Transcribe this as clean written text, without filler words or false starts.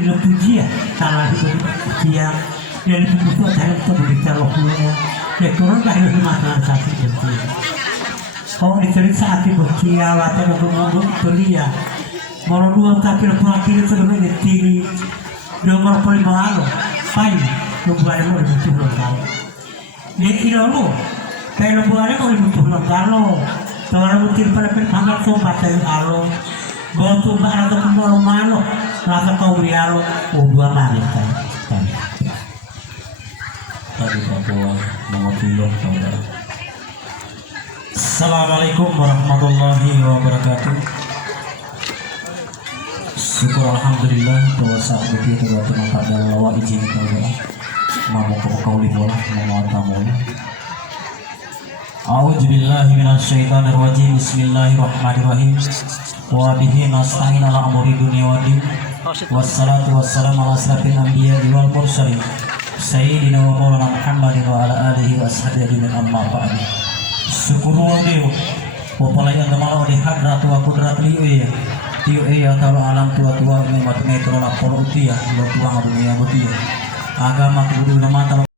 ilo puji ya tanah itu dia dari itu saya itu berbicara lokunya ya turun dah itu makanan sapi itu kalau dicari saat itu kia atau ngomong belia mau dua tapi lepas kiri itu lebih diri dua orang paling malu pai lebaran mau dibutuh lokal dia ilo lo kayak lebaran mau dibutuh lokal lo orang mungkin pada penanggal sobat dari alo bawa sobat atau mau malu rasa kau biaro dua malu kan tadi Papua mengopilong saudara. Assalamualaikum warahmatullahi wabarakatuh. Syukur alhamdulillah bahwa saat itu telah pada lawa izin saudara. Mau kau libola mau tamu. A'udzu billahi minasyaitonir rajim. Bismillahirrahmanirrahim. Wa bihi nasta'in ala amri dunya wa din. Wassalatu wassalamu ala asrafil anbiya'i wal mursalin. Sayyidina wa maulana Muhammadin wa ala alihi wa ashabihi min amma ba'd. Syukur dia popalayan damalo di hadrat wa qudrat liu ya tahu alam tua-tua ini matme trola polo utia lo tuang dunia butia agama kudu nama